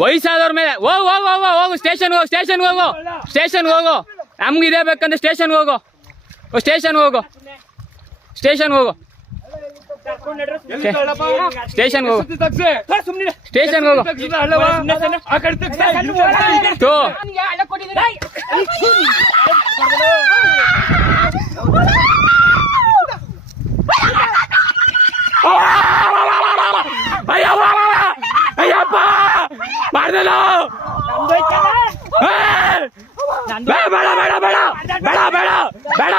ವಯಸ್ಸಾದವ್ರ ಮೇಲೆ ಹೋಗು ಸ್ಟೇಷನ್ ಹೋಗು ನಮ್ಗೆ ಇದೇ ಬೇಕಂದ್ರೆ ಸ್ಟೇಷನ್ ಹೋಗು ಸ್ಟೇಷನ್ ಹೋಗು ಸ್ಟೇಷನ್ ಹೋಗು ಬೇಡ